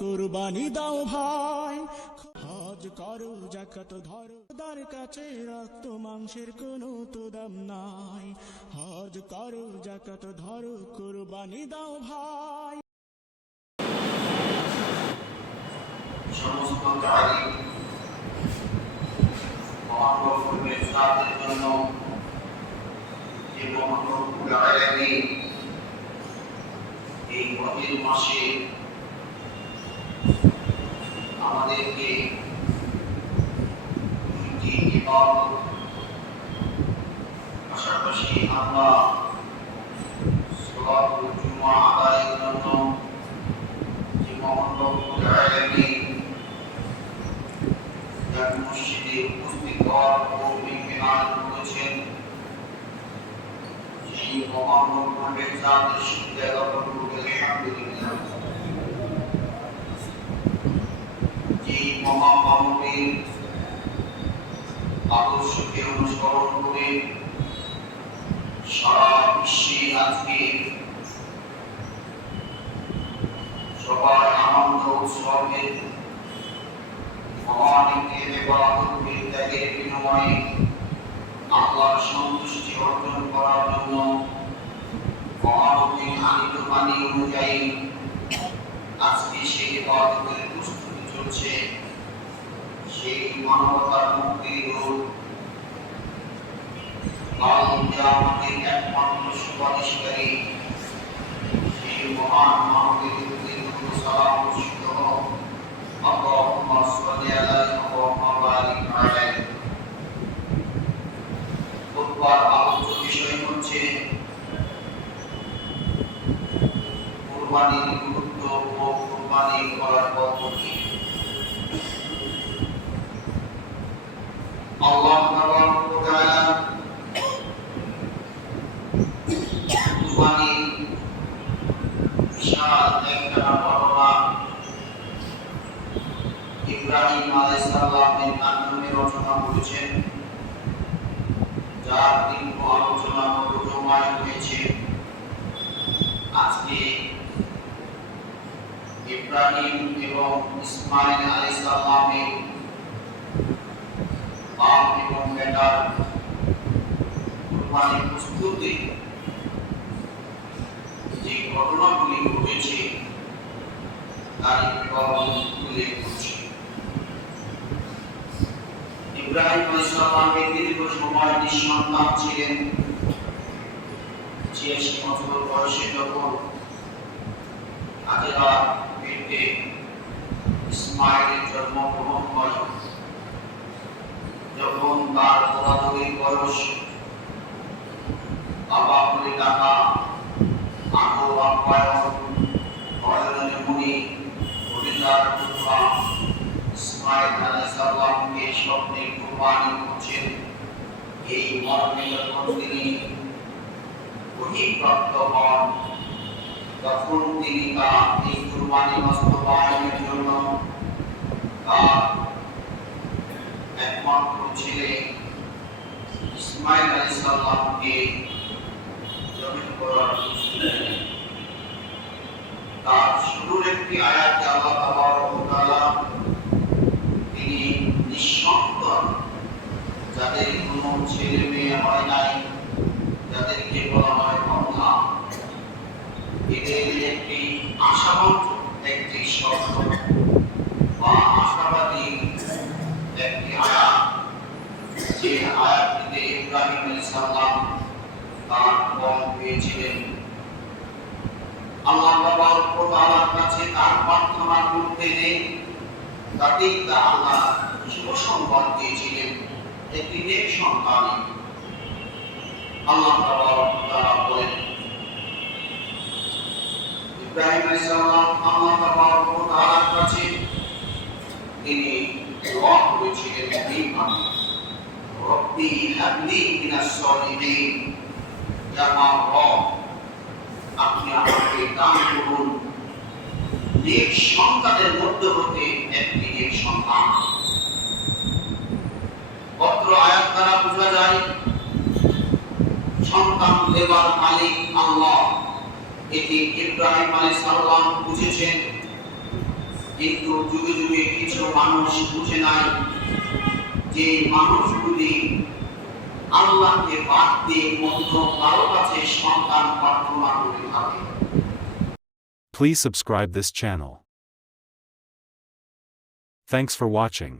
কুরবানি দাও ভাই, হজ করো যাকাত ধরো, তার কাছে রক্ত মাংসের কোনো তো দাম নাই। হজ করো যাকাত ধরো, কুরবানি দাও ভাই। সমস্ত তারিখ মহান রসুলের সাথের জন্য যে মহান রসুল আলামিন এই হজের মাসে আমাদেরকে দুইটি ইবাদত পাশাপাশি আমরা সালাতুল জুমা আদায়ের জন্য যে মহান রসুল আলামিন মসজিদে উপস্থিত হওয়ার কৌমিক বিধান করেছেন, সেই মহান রবের জাতের শুকরিয়া জ্ঞাপন করি আলহামদুলিল্লাহ। যে মহামানবের আদর্শকে অনুসরণ করে সারা বিশ্বে আজকে সবার আনন্দ উৎসবের ত্যাগের বিনিময়ে আল্লাহর সন্তুষ্টি অর্জন করার জন্য মহানবীর আনিত বাণী অনুযায়ী আজকে সেই ইবাদতের প্রস্তুতি চলছে। সেই মানবতার মুক্তির রূপ কাল কিয়ামতের একমাত্র সুপারিশকারী সেই মহান মানবের প্রতি সালাম বর্ষিত হোক। اللهم صل عليه اللهم بارك عليه। খুতবার আলোচ্য বিষয় হচ্ছে কুরবানির গুরুত্ব ও কুরবানি করার পদ্ধতি। আল্লাহ তাবারক ওয়া তাআলা কুরবানি বিশাল একটা ঘটনা ইব্রাহিম আলাইহিস সালামের মাধ্যমে রচনা করেছেন, যার দীর্ঘ আলোচনা জমায়েত হয়েছে। আজকে ইব্রাহিম এবং ইসমাইল আলাইহিস সালামের বাপ এবং বেটার কুরবানির প্রস্তুতি যে ঘটনাগুলি ঘটেছে তার বিবরণ উল্লেখ করছে। ইব্রাহিম আলাইহিস সালাম দীর্ঘ সময় নিঃসন্তান ছিলেন। 86 বছর বয়সে যখন হাজেরার পেটে ইসমাইলের জন্মগ্রহণ হয়, যখন তার দৌড়াদৌড়ির বয়স, বাবা বলে ডাকা, আদর আপ্যায়ন, নয়নের মণি, কলিজার টুকরা ইসমাইল আলাইহিস সালামকে স্বপ্নে কুরবানি করছেন, এই মর্মে যখন তিনি অভিপ্রাপ্ত হন, তখন তিনি তার এই কুরবানি বাস্তবায়নের জন্য তার একমাত্র ছেলে ইসমাইল আলাইহিস সালামকে জবাই করার প্রস্তুতি নেন। তার শুরুর একটি আয়াতে আল্লাহ তাবারক ওয়া তাআলা তিনি নিঃসন্তান, যাদের কোনো ছেলে মেয়ে হয় নাই, যাদেরকে বলা হয় অন্ধা, এদের একটি আশাবঞ্জক একটি শব্দ বা আশাবাদী একটি আয়াত, যে আয়াতটিতে ইব্রাহিম আলাইহিস সালাম তার ফল পেয়েছিলেন। আল্লাহ তাবারক ওয়া তাআলার কাছে তার প্রার্থনা করতে নেই, তাতেই তা আল্লাহ শুভ সংবাদ দিয়েছিলেন, একটি নেক সন্তান। আল্লাহ তাবারক ওয়া তাআলা বলেন, ইব্রাহিম আলাইহিস সালাম আল্লাহ তাবারক ওয়া তাআলার কাছে তিনি দোয়া করেছিলেন, এইভাবে, রব্বি হাবলি মিনাস সালিহিন, ইয়া আমার রব, আপনি আমাকে দান করুন নেক সন্তানের মধ্যে হতে একটি নেক সন্তান। পত্র আয়াত দ্বারা বোঝা যায় সন্তান দেবার মালিক আল্লাহ। এটি ইব্রাহিম আলাইহিস সালাম বুঝেছেন। কিন্তু যুগে যুগে কিছু মানুষ বুঝে নাই যে মানুষগুলি আল্লাহকে বাদ দিয়ে অন্য কারো কাছে সন্তান প্রার্থনা করে থাকে। Please subscribe this channel. Thanks for watching.